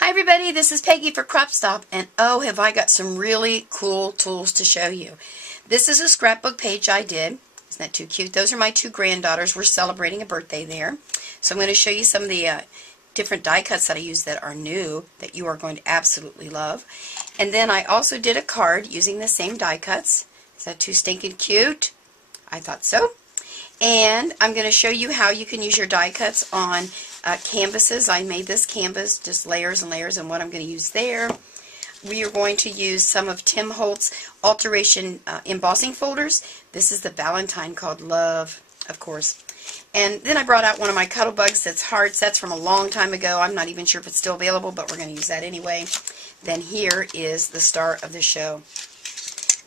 Hi everybody, this is Peggy for Crop Stop, and oh, have I got some really cool tools to show you. This is a scrapbook page I did. Isn't that too cute? Those are my two granddaughters. We're celebrating a birthday there. So I'm going to show you some of the different die cuts that I use that are new, that you are going to absolutely love. And then I also did a card using the same die cuts. Is that too stinking cute? I thought so. And I'm going to show you how you can use your die cuts on canvases. I made this canvas, just layers and layers, and what I'm going to use there. We are going to use some of Tim Holtz's Alteration embossing folders. This is the Valentine called Love, of course. And then I brought out one of my Cuddlebugs that's hearts. That's from a long time ago. I'm not even sure if it's still available, but we're going to use that anyway. Then here is the star of the show.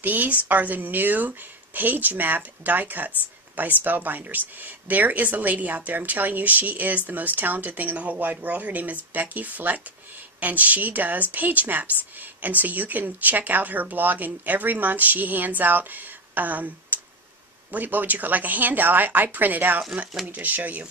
These are the new page map die cuts by Spellbinders. There is a lady out there, I'm telling you, she is the most talented thing in the whole wide world. Her name is Becky Fleck, and she does page maps. And so you can check out her blog, and every month she hands out, what would you call it, like a handout. I print it out, and let me just show you.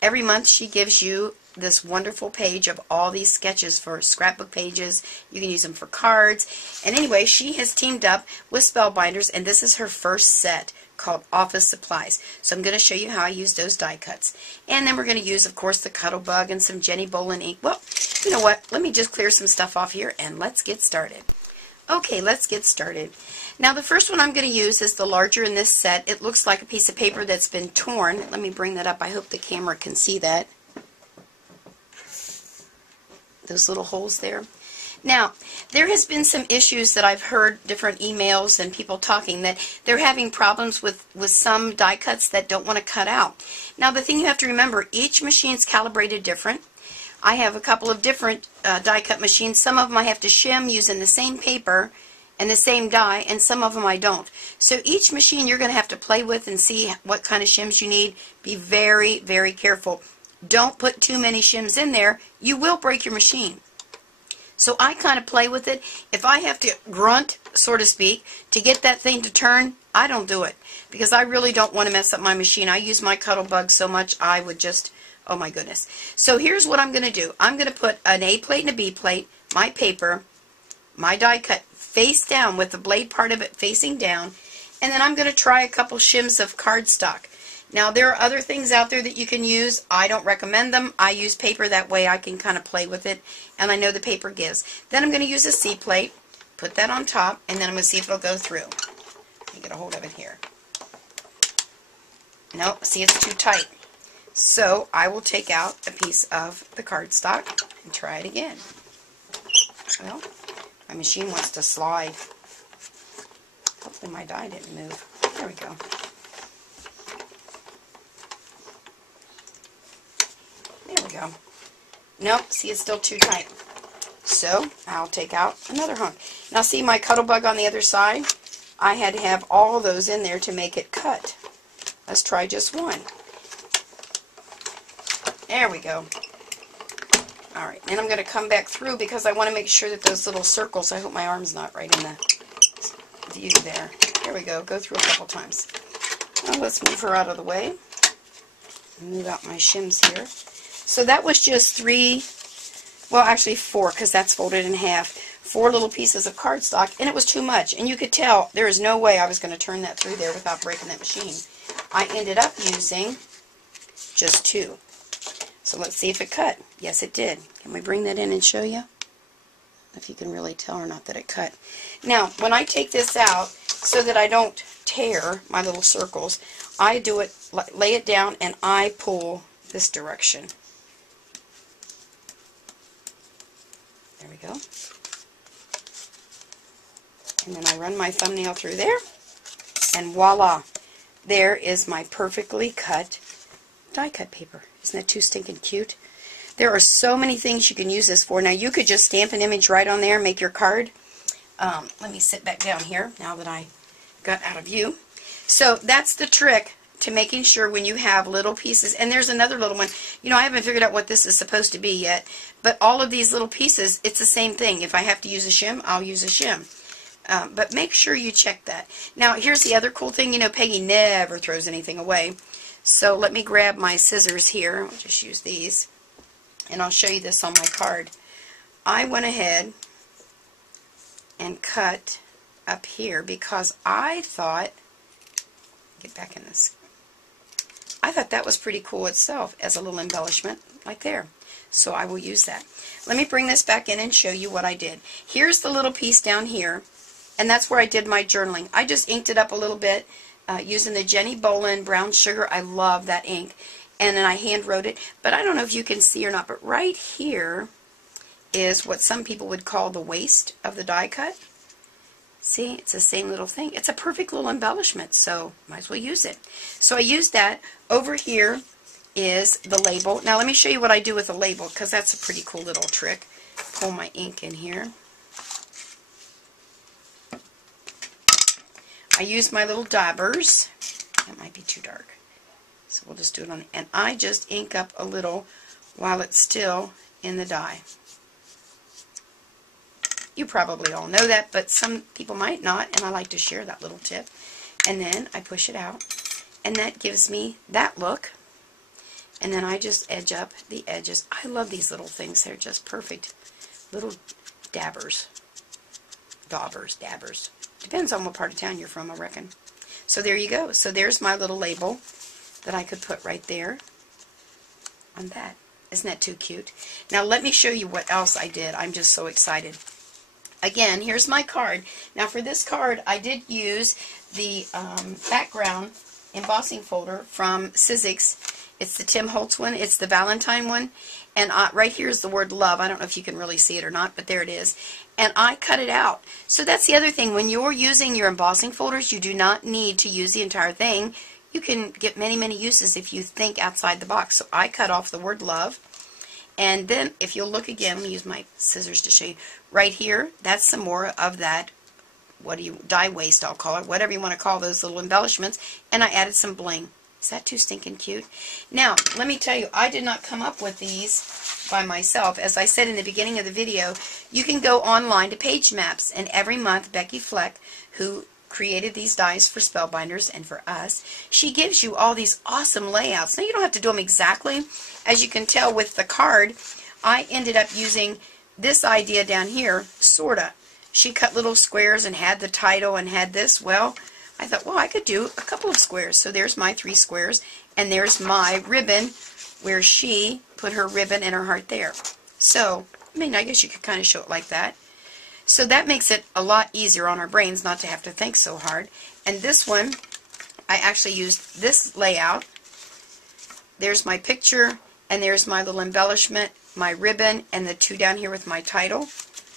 Every month she gives you this wonderful page of all these sketches for scrapbook pages. You can use them for cards. And anyway, she has teamed up with Spellbinders, and this is her first set called Office Supplies. So I'm going to show you how I use those die cuts. And then we're going to use, of course, the Cuddlebug and some Jenny Bolin ink. Well, you know what? Let me just clear some stuff off here, and let's get started. Okay, let's get started. Now, the first one I'm going to use is the larger in this set. It looks like a piece of paper that's been torn. Let me bring that up. I hope the camera can see that. Those little holes there. Now, there has been some issues that I've heard, different emails and people talking, that they're having problems with some die cuts that don't want to cut out. Now, the thing you have to remember, each machine's calibrated different. I have a couple of different die cut machines. Some of them I have to shim using the same paper and the same die, and some of them I don't. So each machine you're going to have to play with and see what kind of shims you need. Be very, very careful. Don't put too many shims in there. You will break your machine. So I kind of play with it. If I have to grunt, so to speak, to get that thing to turn, I don't do it. Because I really don't want to mess up my machine. I use my Cuddlebug so much, I would just, oh my goodness. So here's what I'm going to do. I'm going to put an A plate and a B plate, my paper, my die cut face down with the blade part of it facing down. And then I'm going to try a couple shims of cardstock. Now, there are other things out there that you can use. I don't recommend them. I use paper, that way I can kind of play with it, and I know the paper gives. Then I'm going to use a C plate, put that on top, and then I'm going to see if it'll go through. Let me get a hold of it here. Nope, see, it's too tight. So I will take out a piece of the cardstock and try it again. Well, my machine wants to slide. Hopefully my die didn't move. There we go. There we go. Nope, see, it's still too tight. So I'll take out another hunk. Now see my Cuddlebug on the other side? I had to have all those in there to make it cut. Let's try just one. There we go. Alright, and I'm going to come back through because I want to make sure that those little circles, I hope my arm's not right in the view there. There we go, go through a couple times. Now let's move her out of the way. Move out my shims here. So that was just well actually four, because that's folded in half. 4 little pieces of cardstock, and it was too much. And you could tell there is no way I was going to turn that through there without breaking that machine. I ended up using just 2. So let's see if it cut. Yes, it did. Can we bring that in and show you? If you can really tell or not that it cut. Now, when I take this out, so that I don't tear my little circles, I do it, lay it down, and I pull this direction. There we go. And then I run my thumbnail through there, and voila! There is my perfectly cut die cut paper. Isn't that too stinking cute? There are so many things you can use this for. Now, you could just stamp an image right on there and make your card. Let me sit back down here now that I got out of view. So that's the trick to making sure when you have little pieces. And there's another little one. You know, I haven't figured out what this is supposed to be yet. But all of these little pieces, it's the same thing. If I have to use a shim, I'll use a shim. But make sure you check that. Now, here's the other cool thing. You know, Peggy never throws anything away. So let me grab my scissors here. I'll just use these. And I'll show you this on my card. I went ahead and cut up here because I thought, get back in this, I thought that was pretty cool itself as a little embellishment, like there. So I will use that. Let me bring this back in and show you what I did. Here's the little piece down here, and that's where I did my journaling. I just inked it up a little bit using the Jenny Bolin brown sugar. I love that ink. And then I hand wrote it, but I don't know if you can see or not, but right here is what some people would call the waist of the die cut. See, it's the same little thing. It's a perfect little embellishment, so might as well use it. So I used that. Over here is the label. Now let me show you what I do with the label, because that's a pretty cool little trick. Pull my ink in here. I use my little dabbers. That might be too dark. So we'll just do it on, and I just ink up a little while it's still in the die. You probably all know that, but some people might not, and I like to share that little tip. And then I push it out, and that gives me that look. And then I just edge up the edges. I love these little things. They're just perfect. Little dabbers. Dabbers. Depends on what part of town you're from, I reckon. So there you go. So there's my little label that I could put right there on that. Isn't that too cute? Now let me show you what else I did. I'm just so excited. Again, here's my card. Now for this card, I did use the background embossing folder from Sizzix. It's the Tim Holtz one. It's the Valentine one. And right here is the word love. I don't know if you can really see it or not, but there it is. And I cut it out. So that's the other thing. When you're using your embossing folders, you do not need to use the entire thing. You can get many, many uses if you think outside the box. So I cut off the word love. And then if you'll look again, let me use my scissors to show you. Right here, that's some more of that, die waste, I'll call it, whatever you want to call those little embellishments. And I added some bling. Is that too stinking cute? Now, let me tell you, I did not come up with these by myself. As I said in the beginning of the video, you can go online to Page Maps, and every month, Becky Fleck, who created these dies for Spellbinders and for us, she gives you all these awesome layouts. Now, you don't have to do them exactly. As you can tell with the card, I ended up using this idea down here, sorta. She cut little squares and had the title and had this. Well, I thought, well, I could do a couple of squares. So there's my 3 squares, and there's my ribbon where she put her ribbon and her heart there. So, I mean, I guess you could kind of show it like that. So that makes it a lot easier on our brains not to have to think so hard. And this one, I actually used this layout. There's my picture, and there's my little embellishment, my ribbon, and the 2 down here with my title.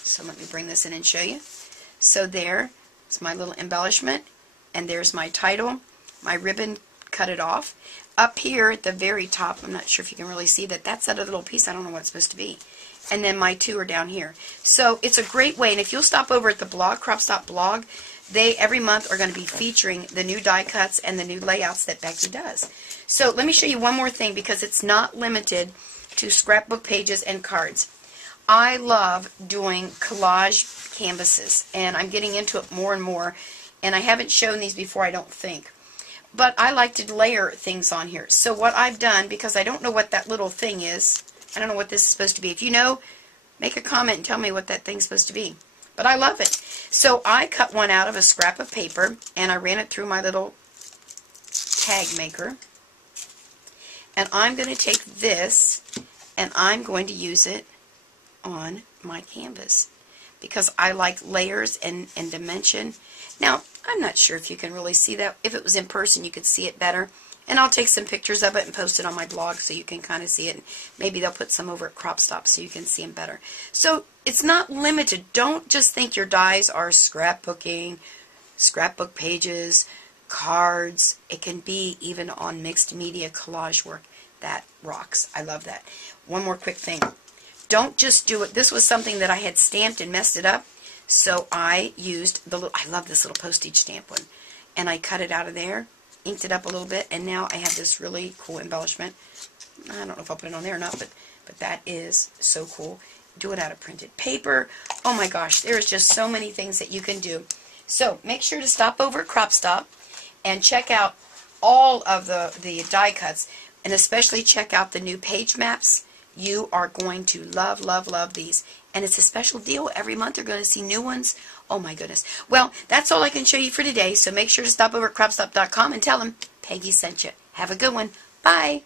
So let me bring this in and show you. So there's my little embellishment, and there's my title. My ribbon cut it off. Up here at the very top, I'm not sure if you can really see that, that's that little piece. I don't know what it's supposed to be. And then my 2 are down here. So it's a great way, and if you'll stop over at the blog, Crop.blog, they every month are going to be featuring the new die cuts and the new layouts that Becky does. So let me show you one more thing, because it's not limited to scrapbook pages and cards. I love doing collage canvases, and I'm getting into it more and more, and I haven't shown these before, I don't think. But I like to layer things on here. So what I've done, because I don't know what that little thing is, I don't know what this is supposed to be. If you know, make a comment and tell me what that thing's supposed to be. But I love it. So I cut one out of a scrap of paper, and I ran it through my little tag maker. And I'm going to take this, and I'm going to use it on my canvas, because I like layers and dimension. Now, I'm not sure if you can really see that. If it was in person, you could see it better. And I'll take some pictures of it and post it on my blog so you can kind of see it. Maybe they'll put some over at Crop.stop so you can see them better. So it's not limited. Don't just think your dies are scrapbooking, scrapbook pages, cards. It can be even on mixed media collage work. That rocks. I love that. One more quick thing. Don't just do it. This was something that I had stamped and messed it up. So I used the little, I love this little postage stamp one. And I cut it out of there, inked it up a little bit, and now I have this really cool embellishment. I don't know if I'll put it on there or not, but that is so cool. Do it out of printed paper. Oh my gosh, there's just so many things that you can do. So make sure to stop over at Crop.stop and check out all of the die cuts, and especially check out the new Page Maps You are going to love, love, love these. And it's a special deal. Every month you're going to see new ones. Oh my goodness. Well, that's all I can show you for today. So make sure to stop over at cropstop.com and tell them Peggy sent you. Have a good one. Bye.